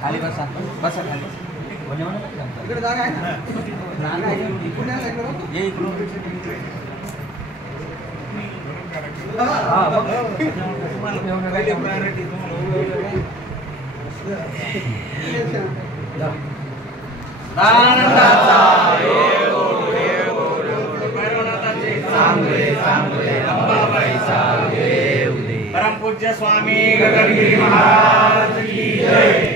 खाली बसा बसा खाली इकडे जागा आहे ना जागा आहे इकडून या साईडला ये इकडून हां तुम्हाला काय प्रायोरिटी तुम्हाला दानंदाचा भैरवनाथाचे चांगले चांगले अंबाबाईचा देव दे परम पूज्य स्वामी गगनगिरी महाराज की जय।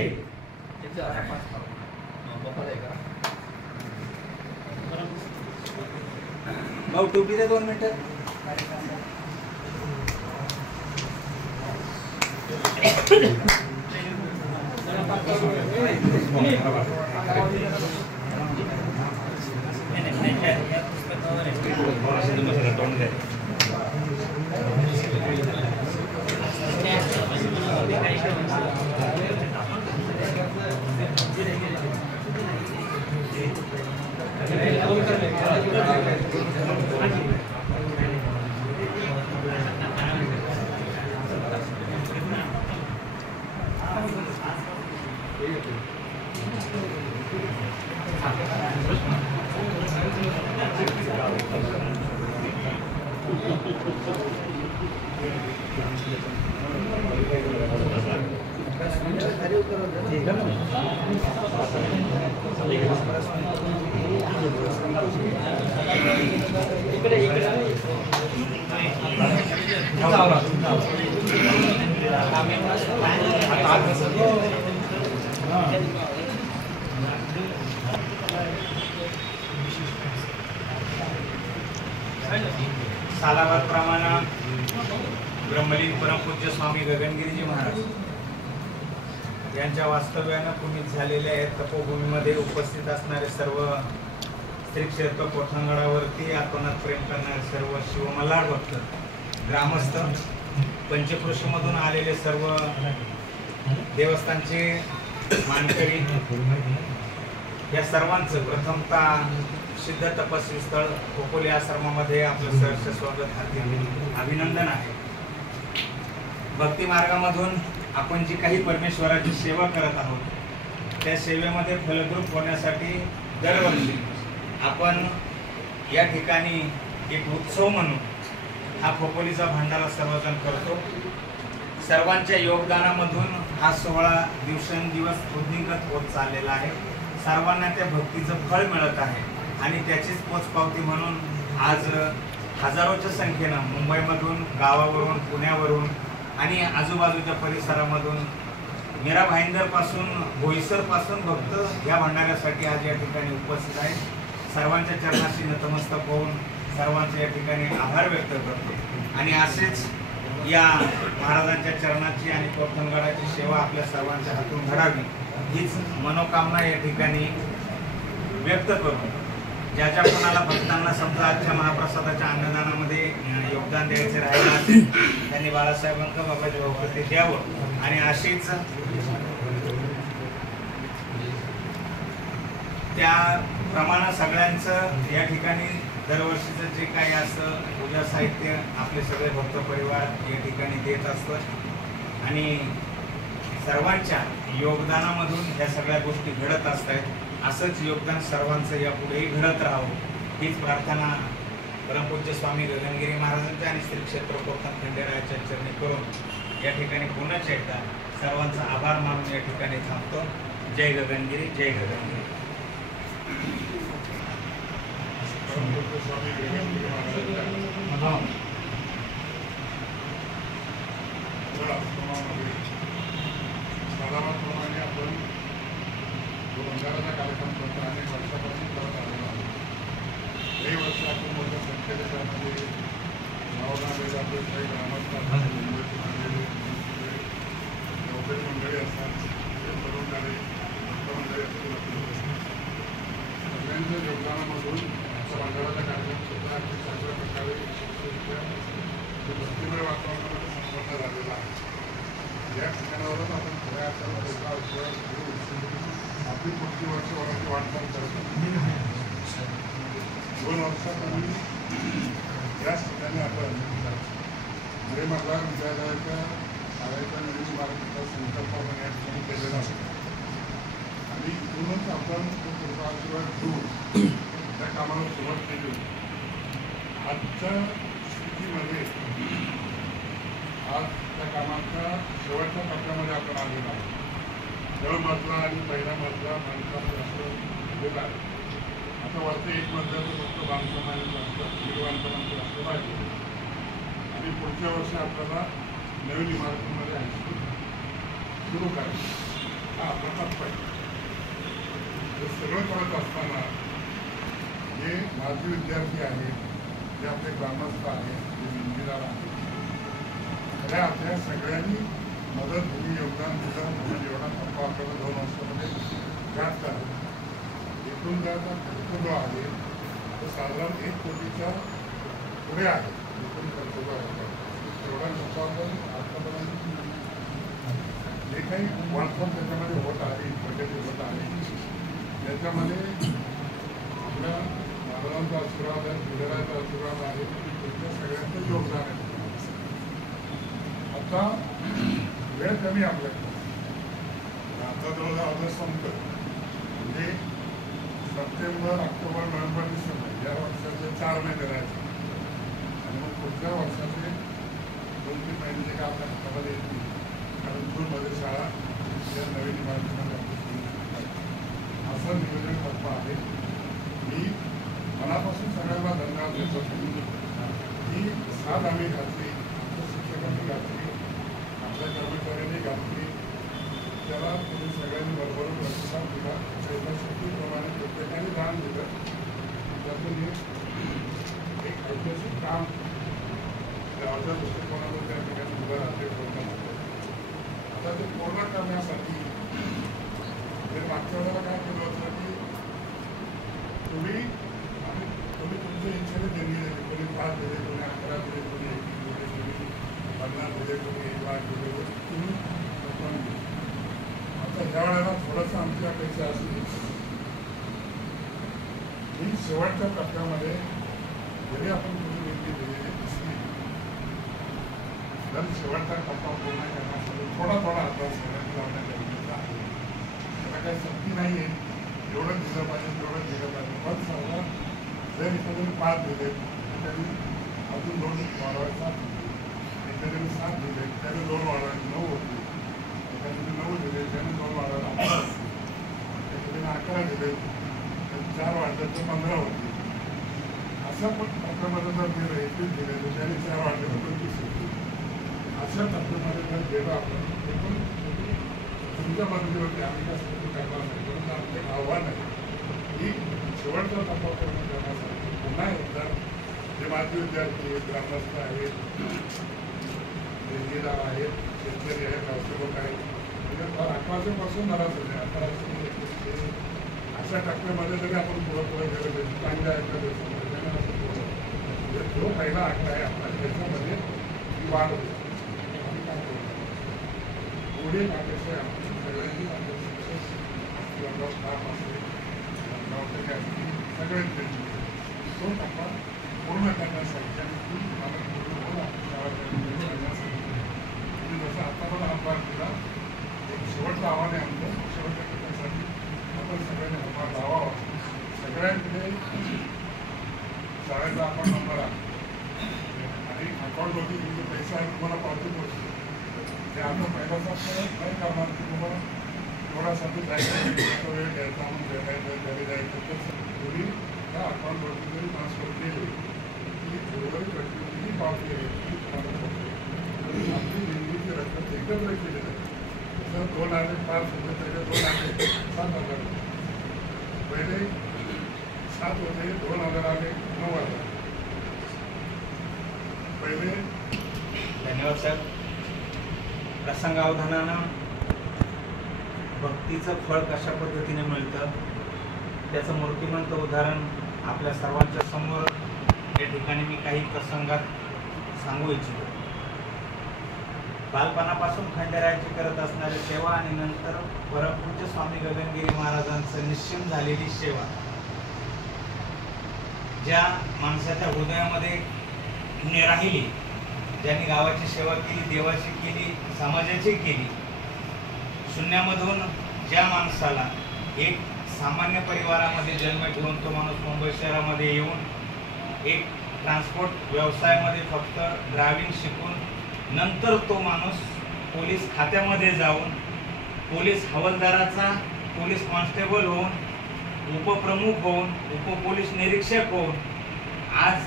भाऊ टोपी दे 2 मिनिटं सालाबाद प्रमाणे ब्रह्मलीन परमपूज्य स्वामी गगनगिरीजी महाराज यांच्या वास्तव्यानं पुनीत झालेल्या तपोभूमीमध्ये उपस्थित असणारे सर्व श्री क्षेत्र कोठणगडावरती आत्मनाथ प्रेम करणारे सर्व शिवमल्हार भक्त ग्रामस्थ पंचक्रोशीमधून आलेले सर्व देवस्थानचे मानकरी या सर्वांचं प्रथमतः सिद्ध तपस्वी स्थळ खोपोली आश्रमामध्ये आपलं सहर्ष स्वागत हार्दिक अभिनंदन आहे। भक्ती मार्गामधून आपण जी काही परमेश्वराची सेवा करत आहोत त्या सेवेमध्ये फलद्रूप होण्यासाठी दरवर्षी आपण या ठिकाणी एक उत्सव म्हणून हा खोपोलीचा भंडारा सर्वजण करतो। सर्वांच्या योगदानामधून हा सोहळा दिवसेंदिवस वृद्धिंगत होत चाललेला आहे। सर्वांना त्या भक्तीचं फळ मिळत आहे आणि त्याचीच पोचपावती म्हणून आज हजारोच्या संख्येनं मुंबईमधून गावावरून पुण्यावरून आणि आजूबाजूच्या परिसरामधून मीरा भाईंदरपासून बोईसरपासून भक्त या भंडाऱ्यासाठी आज या ठिकाणी उपस्थित आहेत। सर्वांच्या चरणाशी नतमस्तक होऊन सर्वांचे या ठिकाणी आभार व्यक्त करतो आणि असेच या महाराजांच्या चरणाची आणि कोठणगडाची सेवा आपल्या सर्वांच्या हातून घडावी हीच मनोकामना या ठिकाणी व्यक्त करून ज्याच्या कोणाला भक्तांना समजा आजच्या महाप्रसादाच्या अन्नदानामध्ये योगदान द्यायचे राहिलं असेल त्यांनी बाळासाहेबांना बाबाजी भाऊकडे द्यावं आणि अशीच त्याप्रमाणे सगळ्यांचं या ठिकाणी दरवर्षीचं जे काही असं पूजा साहित्य आपले सगळे भक्त परिवार या ठिकाणी देत असतात आणि सर्वांच्या योगदानामधून ह्या सगळ्या गोष्टी घडत असतात। असंच योगदान सर्वांचं यापुढेही घडत राहावं हीच प्रार्थना परमपूज्य स्वामी गगनगिरी महाराजांच्या आणि श्री क्षेत्र कोकण खंडेरायाच्या चरणी करून या ठिकाणी पुन्हा एकदा सर्वांचा आभार मानून या ठिकाणी थांबतो. जय गगनगिरी, जय गगनगिरी. परमपूज्य स्वामी गगनगिरी महाराजांच्या आश्रमामध्ये साधारणप्रमाणे आपण जो बंजाराचा कार्यक्रम करतो अनेक वर्षापासून करत आलेलो आहोत. काही वर्ष आपण मोठ्या संख्येने त्यामध्ये भावना वेदांत काही ग्रामस्थ मुंबईतून आलेले नोकरी मंडळी असतात, ते तरुण झाले, मंडळी असतील, सगळ्यांच्या योगदानामधून बंजाराचा कार्यक्रम सुद्धा अगदी चांगल्या प्रकारे भक्तिमय वातावरणामध्ये संपन्न झालेला आहे. या ठिकाणावरून आपण खऱ्या अर्थानं एका विषयावर घेऊन आपली पुढची वर्षभराची वाटचाल करत आहोत. 2 वर्षात आम्ही याच ठिकाणी आपण हिरेमल्हार विद्यालयाच्या शाळेच्या नवीन इमारतीचा संकल्प आपण या ठिकाणी केलेला असतो आणि इथूनच आपण तो पुढचा आशीर्वाद घेऊन त्या कामाला सुरुवात केली. आजच्या स्थितीमध्ये आज त्या कामाच्या शेवटच्या टप्प्यामध्ये आपण आलेलो आहोत. तळमजला आणि पहिला मजला बांधकाम असं दिलेला आहे. आता वरती 1 मजल्याचं फक्त बांधकाम आणि बांधकामांचं असलं पाहिजे आणि पुढच्या वर्षी आपल्याला नवीन इमारतीमध्ये हायस्कूल सुरू करायचं हा आपला टप्पा आहे. हे सगळं करत असताना जे माजी विद्यार्थी आहेत, जे आपले ग्रामस्थ आहेत, जे इंजिनियर आहेत, खऱ्या आपल्या सगळ्यांनी मदत दिली, योगदान दिलं म्हणून एवढा टप्पा आपल्याला 2 वर्षामध्ये गाठता आहे. एकूण ज्याचा खर्च जो आहे तो साधारण 1 कोटीच्या पुढे आहे. एकूण खर्च जो आहे तेवढा खर्च आपण आतापर्यंत जे काही वाटप त्याच्यामध्ये होत आहे, बजेट होत आहे, त्याच्यामध्ये आपल्या महाराजांचा आशीर्वाद आहे, गुजराचा आशीर्वाद आहे, तुमच्या सगळ्यांचं योगदान आहे. आता वेळ कमी आपल्याकडे, आता जवळजवळ ऑगस्ट संपतो म्हणजे सप्टेंबर, ऑक्टोबर, नोव्हेंबर, डिसेंबर या वर्षाचे 4 महिने राहायचे आणि मग पुढच्या वर्षाचे 2-3 महिने जे का आपल्या हातामध्ये येतील. कारण जूनमध्ये शाळा या नवीन इमारतीमध्ये असं नियोजन टप्पा आहे. मी मनापासून सगळ्यांना धन्यवाद देतो की साथ आम्ही घातली, आमच्या शिक्षकांनी घातली, आपल्या कर्मचाऱ्यांनी घातली, त्याला तुम्ही सगळ्यांनी बरोबर प्रतिसाद दिला. यथाशक्तीप्रमाणे प्रत्येकाने दान दिलं. त्यातून एक ऐतिहासिक काम गावाच्या दृष्टिकोनातून त्या ठिकाणी उभं राहते पूर्ण होतं. आता ते पूर्ण करण्यासाठी मागच्या वेळेला काय केलं होतं की तुम्ही तुमच्या इच्छेने देणगी दिली. कोणी 5 दिले, कोणी 11 दिले, कोणी 21 दिले, कोणी 50 दिले, कोणी 1 लाख दिले, तुम्ही रक्कम दिली. आता ह्या वेळेला थोडंसं आमची अपेक्षा असली की शेवटच्या टप्प्यामध्ये जरी आपण कुठे देणगी दिलेली दिसली तर शेवटचा टप्पा पूर्ण करण्यासाठी थोडा हातभार सगळ्यांनी लावण्यात गरजेचं आहे. त्याला काही सक्ती नाही आहे, एवढंच दिलं पाहिजे तेवढंच दिलं पाहिजे. पण समजा जर एखाद्याने 5 दिले, त्यांनी अजून 2 वाढवायचा, एखाद्याने 7 दिले, त्याने 2 वाढवायचे, 9 होते. एखाद्याने 9 दिले, त्याने 2 वाढवायला 11 असते. एखाद्याने 11 दिले, त्याने 4 वाढले तर 15 होते. असं पण टप्प्यामध्ये जर दिलं, 21 दिले तर त्याने 4 वाढले तर 25 होते. अशा टप्प्यामध्ये जर गेलो आपण एकूण तुमच्या मदतीवरती आम्ही काय सुरू करणार नाही, परंतु आमचं एक आव्हान आहे की शेवटचा टप्पा पूर्ण करण्यासाठी पुन्हा एकदा जे माजी विद्यार्थी आहेत, ग्रामस्थ आहेत, इंजिनियर आहेत, शेतकरी आहेत, गावसेवक आहेत, म्हणजे 11 नाराज होते. 11 अशा टप्प्यामध्ये जरी आपण पुढे गेलो तर चांगल्या त्याने असं पुढं म्हणजे जो पहिला आकडा आहे आपला त्याच्यामध्ये ही वाढ होते. आम्ही काय करू पुढील अपेक्षा आपण सगळ्यांची अपेक्षा काम असेल, गावकरी असतील, सगळ्यांचे तो टप्पा पूर्ण करण्यासाठी आणि मला पूर्ण करण्यासाठी तुम्ही जसं आता पण हातभार दिला, एक शेवटचं आव्हान आहे आमचं. शेवटच्या टप्प्यासाठी आपण सगळ्यांनी हातभार लावावा. सगळ्यांकडे शाळेचा आपण नंबर पैसा आहे तुम्हाला पावती पोहोचतो ते आता पहिल्याचा नाही करणार की तुम्हाला एवढ्यासाठी जायचं वेळ घ्यायचा म्हणून भेटायचं घरी जायचं तर थोडी त्या अकाउंटवरती जरी ट्रान्सफर केली की थोडी कंटिन्यूली पावती घ्यायची आपली नेहमीची रक्कम एकत्र केली जाते जर 2 आले 5 होते त्याचे 2 आले 7,000 पहिले 7 होते 2,000 आले 9,000 पहिले. धन्यवाद सर. प्रसंगावधानानं भक्तीचं फळ कशा पद्धतीने मिळतं त्याचं मूर्तिमंत उदाहरण आपल्या सर्वांच्या समोर या ठिकाणी मी काही प्रसंगात सांगू इच्छितो. बालपणापासून खंडेरायाची करत असणारी सेवा आणि नंतर परमपूज्य स्वामी गगनगिरी महाराजांचं निश्चिम झालेली सेवा ज्या माणसाच्या हृदयामध्ये राहिली, ज्यांनी गावाची सेवा केली, देवाची केली, समाजाची केली, शून्यामधून ज्या माणसाला एक सामान्य परिवारामध्ये जन्म घेऊन तो माणूस मुंबई शहरामध्ये येऊन एक ट्रान्सपोर्ट व्यवसायामध्ये फक्त ड्रायव्हिंग शिकून नंतर तो माणूस पोलीस खात्यामध्ये जाऊन पोलीस हवालदाराचा पोलीस कॉन्स्टेबल होऊन उपप्रमुख होऊन उपपोलीस निरीक्षक होऊन आज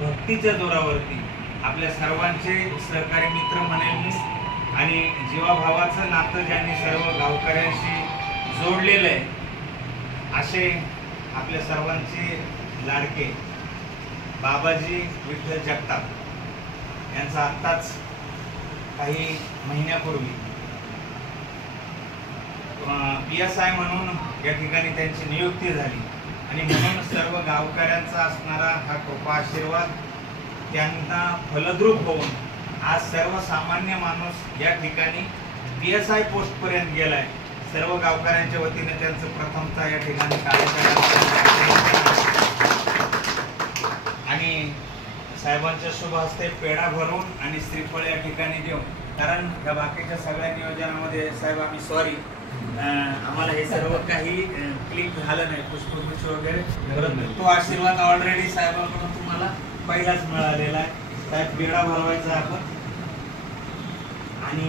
भक्तीच्या जोरावरती आपल्या सर्वांचे सहकारी मित्र म्हणेल मी आणि जीवाभावाचं नातं ज्यांनी सर्व गावकऱ्यांशी जोडलेलं आहे असे आपल्या सर्वांचे लाडके बाबाजी विठ्ठल जगताप यांचा आत्ताच काही महिन्यापूर्वी PSI म्हणून या ठिकाणी त्यांची नियुक्ती झाली आणि म्हणून सर्व गावकऱ्यांचा असणारा हा कृपा आशीर्वाद त्यांना फलद्रूप होऊन आज सर्वसामान्य माणूस या ठिकाणी PSI पोस्टपर्यंत गेलाय. सर्व गावकऱ्यांच्या वतीने त्यांचं प्रथमतः या ठिकाणी कार्यक्रम आणि साहेबांच्या शुभ हस्ते पेढा भरून आणि श्रीफळ या ठिकाणी देऊन, कारण या बाकीच्या सगळ्या नियोजनामध्ये साहेब आम्ही सॉरी आम्हाला हे सर्व काही क्लिक झालं नाही पुष्पगुच्छ वगैरे, परंतु तो आशीर्वाद ऑलरेडी साहेबांकडून तुम्हाला पहिलाच मिळालेला आहे. साहेब पेढा भरवायचा आपण आणि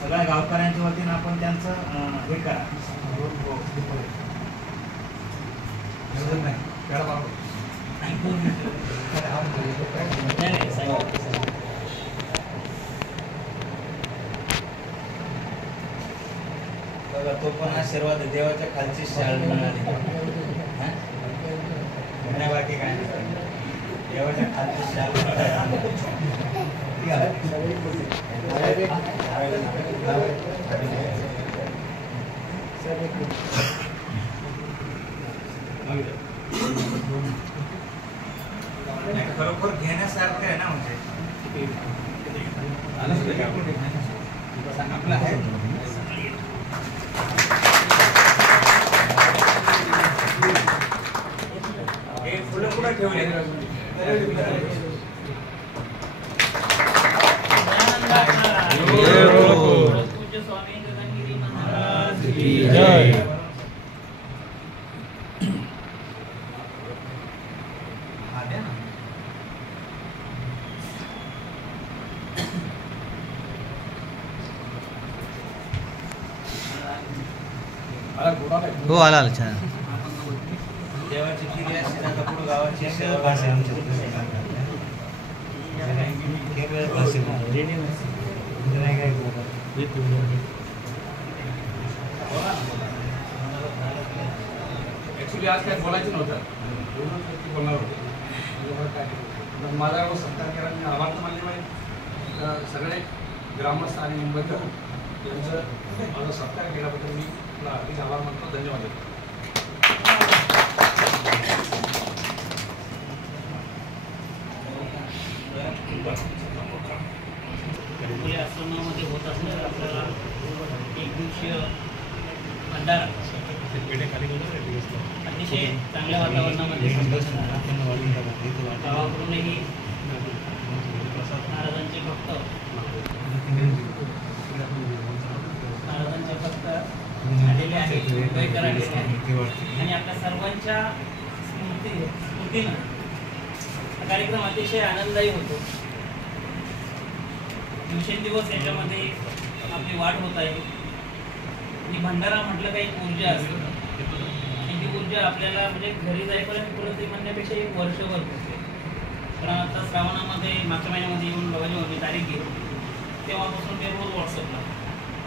सगळ्या गावकऱ्यांच्या वतीनं आपण त्यांचं हे करा. तो पण आशीर्वाद देवाच्या खालची शाळा मिळाली नाही, बाकी काय नाही, देवाच्या खालची शाळा. खरोखर घेण्यासारखं आहे ना, म्हणजे आपलं आहे हे फुलं कुठं ठेवले? स्वामी गगनगिरी महाराज की जय. हो आला आला छान. देवाची किल्ली असते ना, पुढे गावाची सेवा भाषा ॲक्च्युली आज काय बोलायचं नव्हतं, बोलणार होतं. माझा सत्कार केला मी आभार मानले पाहिजे सगळे ग्रामस्थ आणि मुंबईकर यांचं माझा सत्कार केल्याबद्दल मी तुला अगदी आभार मानतो. धन्यवाद. आश्रमामध्ये होत असणारा आपल्याला एक दिवसीय भंडारा अतिशय चांगल्या वातावरणामध्ये गावाकडूनही महाराजांचे भक्त आलेले आहेत, मुंबईकर आलेले आहेत आणि आपल्या सर्वांच्या स्मृतीनं हा कार्यक्रम अतिशय आनंददायी होतो. दिवसेंदिवस याच्यामध्ये आपली वाढ होत आहे आणि भंडारा म्हटलं काही ऊर्जा असते आणि ती ऊर्जा आपल्याला म्हणजे घरी जाईपर्यंत परत ते म्हणण्यापेक्षा एक वर्षभर होते. कारण आता श्रावणामध्ये मागच्या महिन्यामध्ये येऊन बघा जेव्हा मी तारीख घेऊ तेव्हापासून ते रोज व्हॉट्सअपला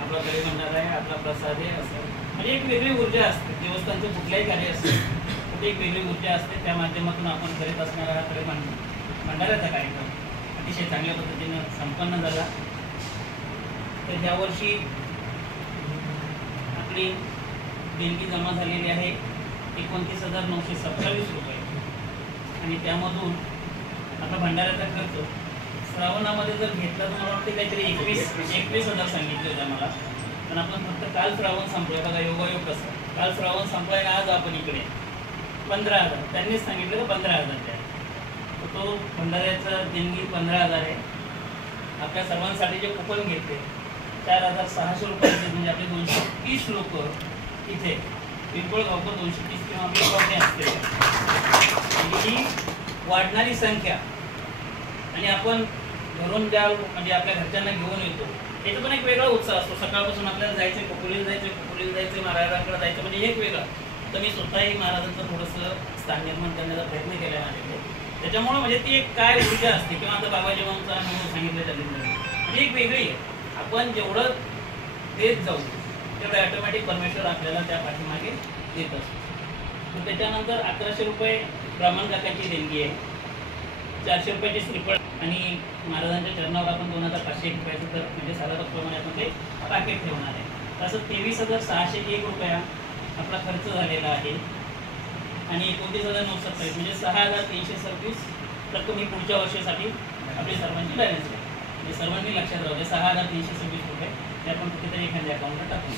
आपला घरी भंडारा आहे, आपला प्रसाद आहे, असं म्हणजे एक वेगळी ऊर्जा असते. देवस्थानचं कुठल्याही कार्य असते तर एक वेगळी ऊर्जा असते. त्या माध्यमातून आपण करीत असणारा हा खरे भंडाऱ्याचा कार्यक्रम अतिशय चांगल्या पद्धतीनं संपन्न झाला. तर यावर्षी आपली देणगी जमा झालेली आहे 29,927 रुपये आणि त्यामधून आता भंडाऱ्याचा खर्च श्रावणामध्ये जर घेतला तर मला वाटते काहीतरी 21,000 सांगितले होते मला. पण आपण फक्त काल श्रावण संपलं बघा, योगायोग कसं काल श्रावण संपलाय आज आपण इकडे 15,000 त्यांनीच सांगितलं तर 15,000 द्या. तर तो भंडाऱ्याचा देणगी 15,000 आहे. आपल्या सर्वांसाठी जे कुपन घेतले 4,600 रुपयाचे म्हणजे आपले 230 लोक इथे पिंपळगावकर 230 किंवा आपली पाहुणे असते. ही वाढणारी संख्या आणि आपण घरून ज्या म्हणजे आपल्या घरच्यांना घेऊन येतो याचा पण एक वेगळा उत्साह असतो. सकाळपासून आपल्याला जायचं, खोपोलीला जायचं, महाराजांकडे जायचं म्हणजे एक वेगळा. तर मी स्वतःही महाराजांचं थोडंसं स्थान निर्माण करण्याचा प्रयत्न केला आहे. त्याच्यामुळे म्हणजे ती एक काय ऊर्जा असते किंवा आता बाबाजीवांचा अनुभव सांगितलं त्यांनी म्हणजे एक वेगळी आहे. आपण जेवढं देत जाऊ तेवढं ऑटोमॅटिक परमेश्वर आपल्याला त्या पाठीमागे देत असतो. तर त्याच्यानंतर 1100 रुपये ब्राह्मण काकाची देणगी आहे, 400 रुपयाची श्रीफळ आणि महाराजांच्या चरणावर आपण 2,500 रुपयाचं तर म्हणजे साधारणप्रमाणे आपण ते पाकिट ठेवणार आहे. तसं 23,601 रुपया आपला खर्च झालेला आहे आणि 29,927 म्हणजे 6,326 रक्कम ही पुढच्या वर्षासाठी आपली सर्वांची बॅलन्स आहे. म्हणजे सर्वांनी लक्षात राहू दे 6,326 रुपये ते आपण कुठेतरी एखाद्या अकाउंटला टाकू.